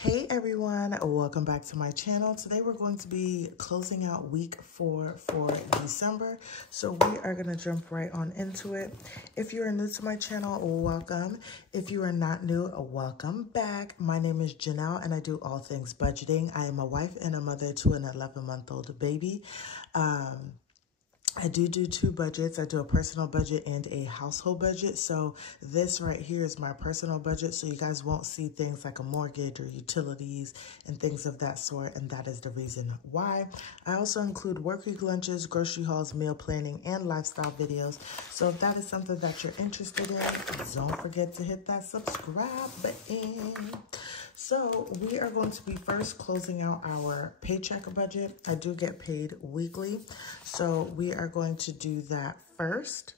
Hey everyone, welcome back to my channel. Today we're going to be closing out week 4 for December. So we are going to jump right on into it. If you are new to my channel, welcome. If you are not new, welcome back. My name is Janelle and I do all things budgeting. I am a wife and a mother to an 11-month-old baby. I do two budgets. I do a personal budget and a household budget. So this right here is my personal budget. So you guys won't see things like a mortgage or utilities and things of that sort. And that is the reason why. I also include work week lunches, grocery hauls, meal planning, and lifestyle videos. So if that is something that you're interested in, don't forget to hit that subscribe button. So we are going to be first closing out our paycheck budget. I do get paid weekly. So we are going to do that first.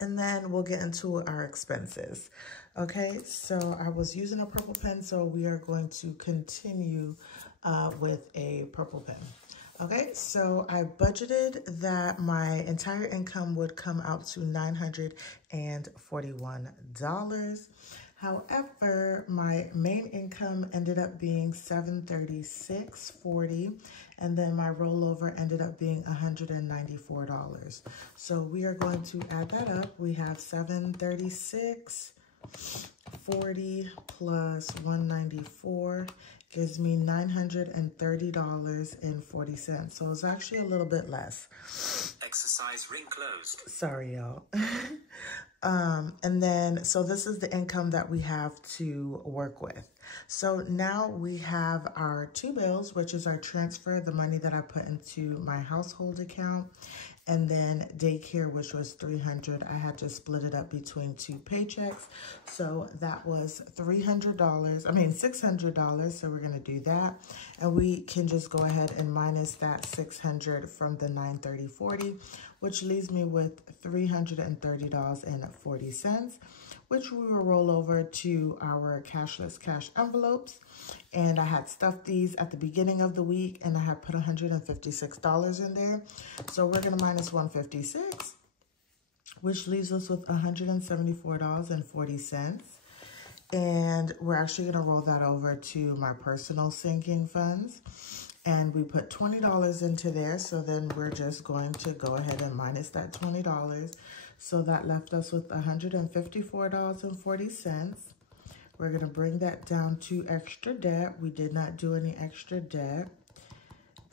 And then we'll get into our expenses. Okay, so I was using a purple pen. So we are going to continue with a purple pen. Okay, so I budgeted that my entire income would come out to $941. However, my main income ended up being $736.40, and then my rollover ended up being $194. So we are going to add that up. We have $736.40 plus $194 gives me $930.40. So it's actually a little bit less. Exercise ring closed. Sorry, y'all. And then, so this is the income that we have to work with. So now we have our two bills, which is our transfer, the money that I put into my household account, and then daycare, which was $300. I had to split it up between two paychecks. So that was $600. So we're going to do that. And we can just go ahead and minus that $600 from the $930.40, which leaves me with $330.40, which we will roll over to our cashless cash envelopes. And I had stuffed these at the beginning of the week, and I had put $156 in there. So we're going to minus $156, which leaves us with $174.40. And we're actually going to roll that over to my personal sinking funds. And we put $20 into there. So then we're just going to go ahead and minus that $20. So that left us with $154.40. We're going to bring that down to extra debt. We did not do any extra debt.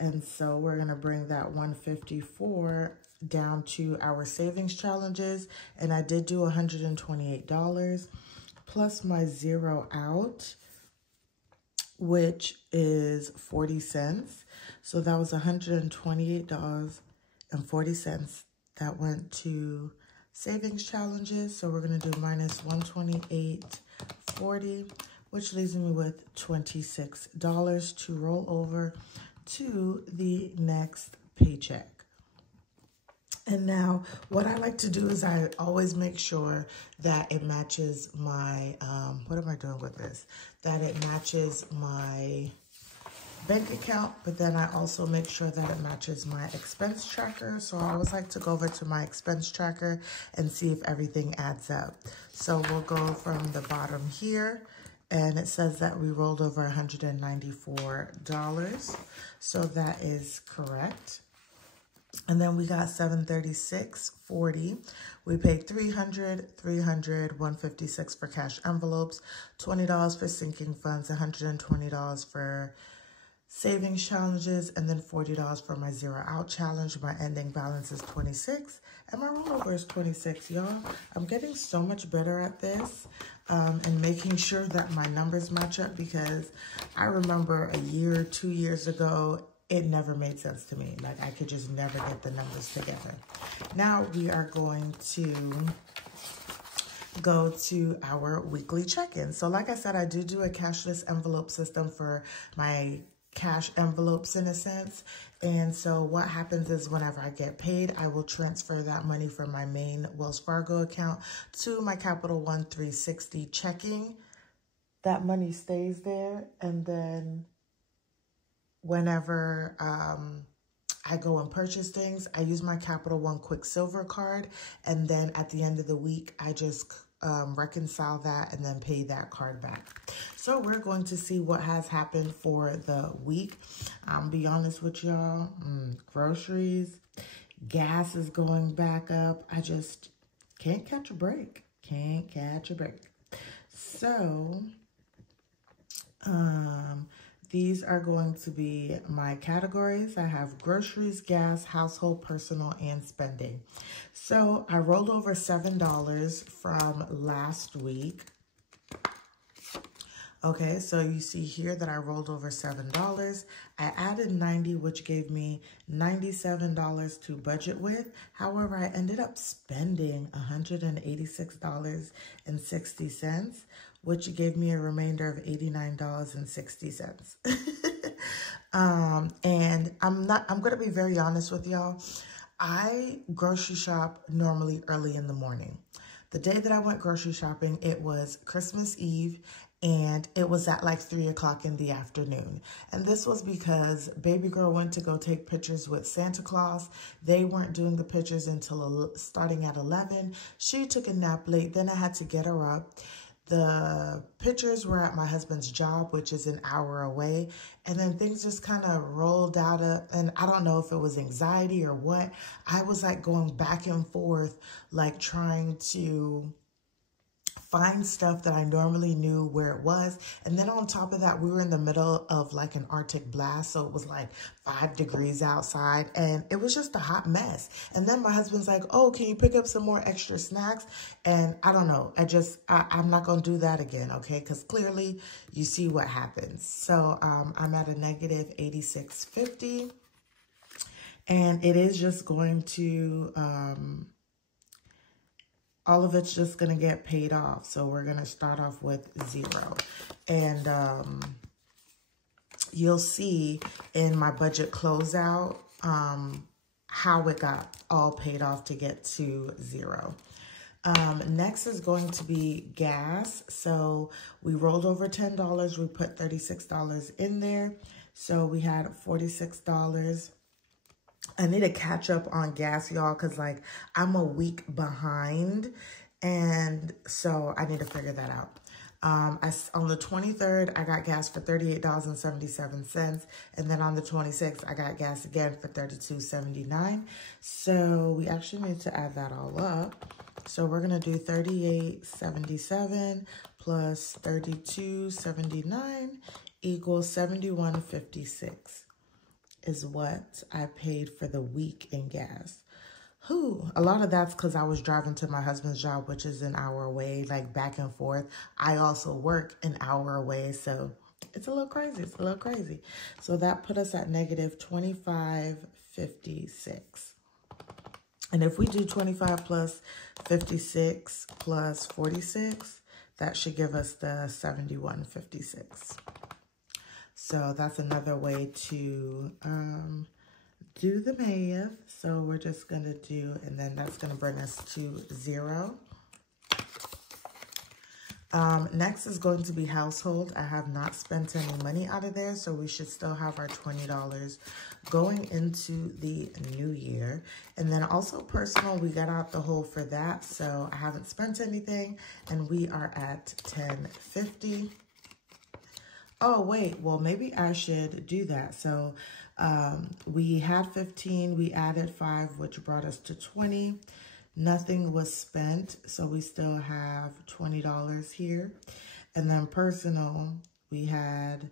And so we're going to bring that $154 down to our savings challenges. And I did do $128 plus my zero out, which is 40 cents. So that was $128.40 that went to savings challenges. So we're going to do minus $128.40, which leaves me with $26 to roll over to the next paycheck. And now what I like to do is I always make sure that it matches my, what am I doing with this? That it matches my bank account, but then I also make sure that it matches my expense tracker. So I always like to go over to my expense tracker and see if everything adds up. So we'll go from the bottom here, and it says that we rolled over $194. So that is correct. And then we got $736.40. We paid $300, $156 for cash envelopes, $20 for sinking funds, $120 for savings challenges, and then $40 for my zero out challenge. My ending balance is $26, and my rollover is $26, y'all. I'm getting so much better at this and making sure that my numbers match up, because I remember a year, 2 years ago, it never made sense to me. Like, I could just never get the numbers together. Now we are going to go to our weekly check-in. So like I said, I do a cashless envelope system for my cash envelopes in a sense. And so what happens is whenever I get paid, I will transfer that money from my main Wells Fargo account to my Capital One 360 checking. That money stays there, and then whenever I go and purchase things, I use my Capital One Quicksilver card, and then at the end of the week, I just reconcile that and then pay that card back. So we're going to see what has happened for the week. I'll be honest with y'all, groceries, gas is going back up. I just can't catch a break. Can't catch a break. So, these are going to be my categories. I have groceries, gas, household, personal, and spending. So I rolled over $7 from last week. Okay, so you see here that I rolled over $7. I added 90, which gave me $97 to budget with. However, I ended up spending $186.60, which gave me a remainder of $89.60. And I'm going to be very honest with y'all. I grocery shop normally early in the morning. The day that I went grocery shopping, it was Christmas Eve, and it was at like 3 o'clock in the afternoon. And this was because baby girl went to go take pictures with Santa Claus. They weren't doing the pictures until starting at 11. She took a nap late. Then I had to get her up. The pictures were at my husband's job, which is an hour away. And then things just kind of rolled out of, and I don't know if it was anxiety or what. I was like going back and forth, like trying to find stuff that I normally knew where it was. And then on top of that, we were in the middle of like an Arctic blast. So it was like 5 degrees outside and it was just a hot mess. And then my husband's like, oh, can you pick up some more extra snacks? And I don't know. I'm not going to do that again. Okay. Cause clearly you see what happens. So, I'm at a negative 86.50 and it is just going to, all of it's just going to get paid off. So we're going to start off with 0. And you'll see in my budget closeout how it got all paid off to get to 0. Next is going to be gas. So we rolled over $10. We put $36 in there. So we had $46. I need to catch up on gas, y'all, because, like, I'm a week behind, and so I need to figure that out. On the 23rd, I got gas for $38.77, and then on the 26th, I got gas again for $32.79. So we actually need to add that all up. So we're going to do $38.77 plus $32.79 equals $71.56. is what I paid for the week in gas. A lot of that's because I was driving to my husband's job, which is an hour away, like back and forth. I also work an hour away, so it's a little crazy. It's a little crazy. So that put us at negative $25.56. And if we do 25 plus 56 plus 46, that should give us the 71.56. So that's another way to do the math. So we're just going to do, and then that's going to bring us to 0. Next is going to be household. I have not spent any money out of there, so we should still have our $20 going into the new year. And then also personal, we got out the hole for that, so I haven't spent anything, and we are at $10.50. Oh, wait, well, maybe I should do that. So we had 15, we added 5, which brought us to 20. Nothing was spent, so we still have $20 here. And then personal, we had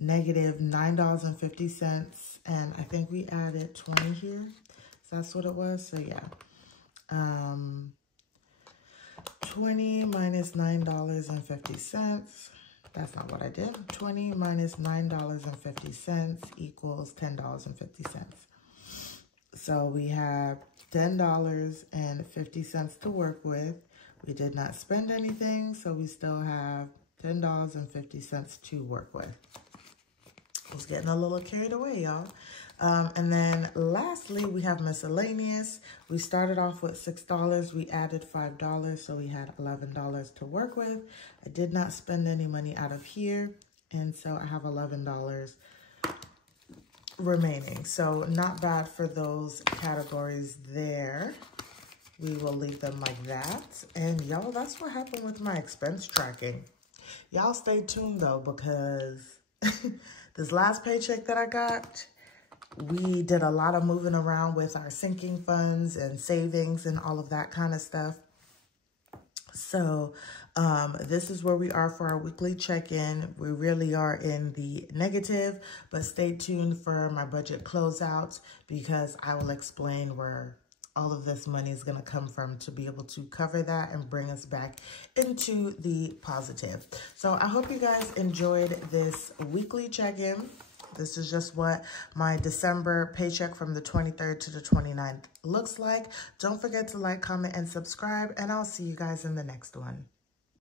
negative $9.50, and I think we added 20 here. So that's what it was, so yeah. 20 minus $9.50. That's not what I did. 20 minus $9.50 equals $10.50. So we have $10.50 to work with. We did not spend anything, so we still have $10.50 to work with. I was getting a little carried away, y'all. And then lastly, we have miscellaneous. We started off with $6. We added $5, so we had $11 to work with. I did not spend any money out of here, and so I have $11 remaining. So not bad for those categories there. we will leave them like that. And y'all, that's what happened with my expense tracking. Y'all stay tuned though, because this last paycheck that I got, we did a lot of moving around with our sinking funds and savings and all of that kind of stuff. So this is where we are for our weekly check-in. We really are in the negative, but stay tuned for my budget closeout, because I will explain where all of this money is going to come from to be able to cover that and bring us back into the positive. So I hope you guys enjoyed this weekly check-in. This is just what my December paycheck from the 23rd to the 29th looks like. Don't forget to like, comment, and subscribe, and I'll see you guys in the next one.